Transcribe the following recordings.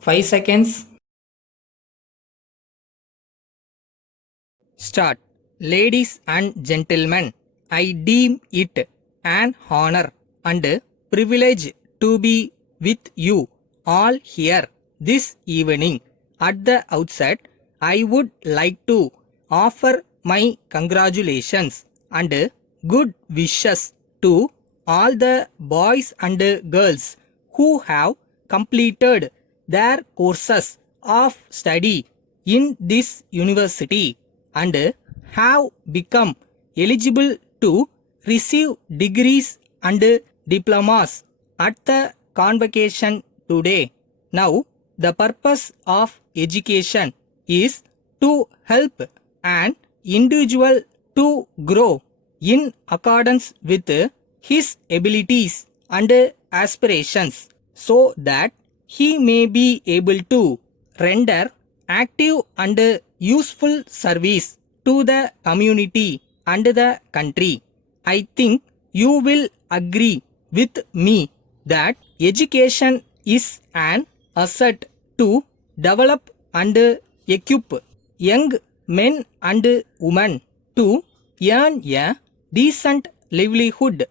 5 seconds. Start. Ladies and gentlemen, I deem it an honor and privilege to be with you all here this evening. At the outset, I would like to offer my congratulations and good wishes to all the boys and girls who have completed their courses of study in this university and have become eligible to receive degrees and diplomas at the convocation today. Now, the purpose of education is to help an individual to grow in accordance with his abilities and aspirations so that he may be able to render active and useful service to the community and the country. I think you will agree with me that education is an asset to develop and equip young men and women to earn a decent livelihood.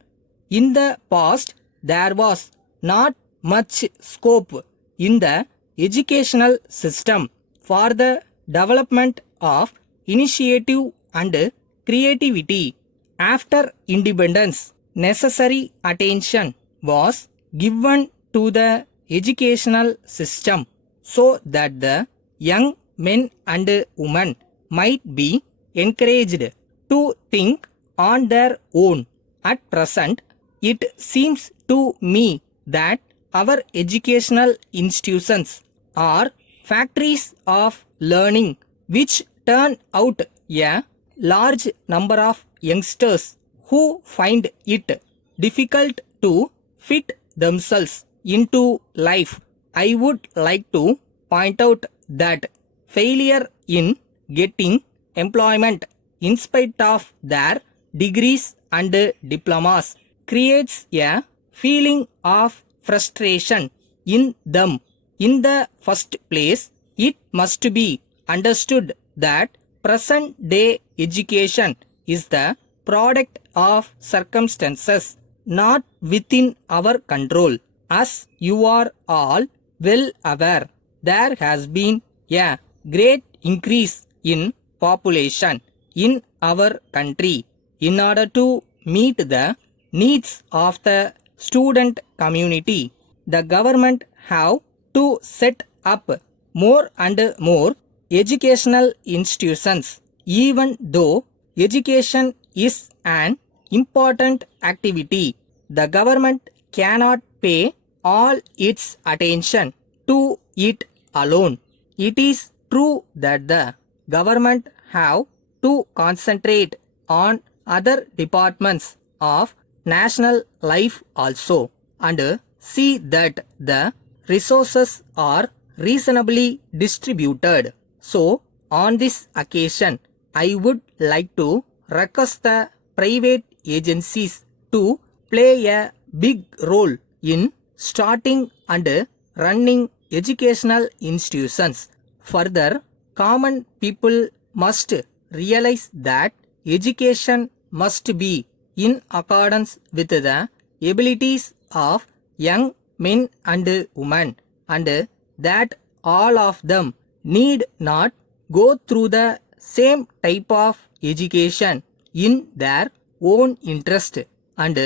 In the past, there was not much scope in the educational system for the development of initiative and creativity. After independence, necessary attention was given to the educational system so that the young men and women might be encouraged to think on their own. At present, it seems to me that our educational institutions are factories of learning which turn out a large number of youngsters who find it difficult to fit themselves into life. I would like to point out that failure in getting employment in spite of their degrees and diplomas creates a feeling of frustration in them. In the first place, it must be understood that present day education is the product of circumstances not within our control. As you are all well aware, there has been a great increase in population in our country. In order to meet the needs of the student community, the government have to set up more and more educational institutions. Even though education is an important activity, the government cannot pay all its attention to it alone. It is true that the government have to concentrate on other departments of national life also and see that the resources are reasonably distributed. So, on this occasion, I would like to request the private agencies to play a big role in starting and running educational institutions. Further, common people must realize that education must be in accordance with the abilities of young men and women and that all of them need not go through the same type of education in their own interest and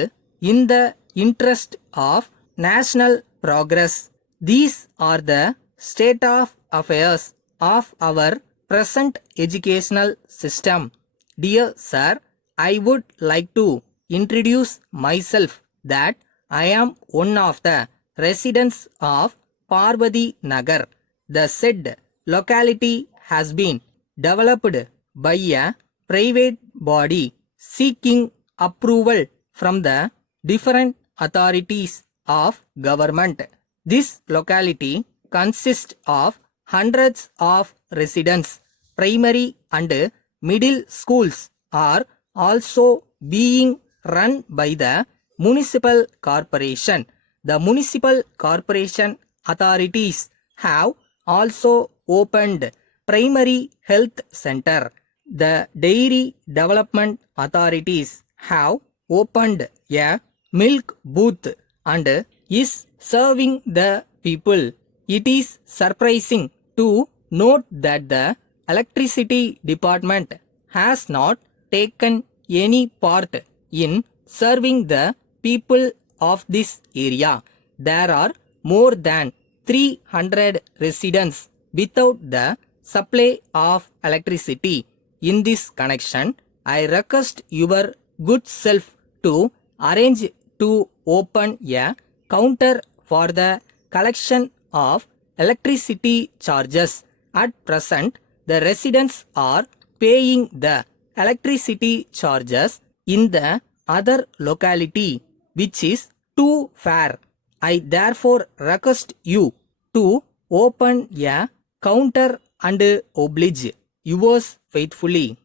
in the interest of national progress. These are the state of affairs of our present educational system. Dear sir, I would like to introduce myself that I am one of the residents of Parvati Nagar. The said locality has been developed by a private body seeking approval from the different authorities of government. This locality consists of hundreds of residents. Primary and middle schools are also being run by the municipal corporation. The municipal corporation authorities have also opened primary health center. The dairy development authorities have opened a milk booth and is serving the people. It is surprising to note that the electricity department has not taken any part in serving the people of this area. There are more than 300 residents without the supply of electricity. In this connection, I request your good self to arrange to open a counter for the collection of electricity charges. At present, the residents are paying the electricity charges in the other locality, which is too fair. I therefore request you to open a counter and oblige yours faithfully.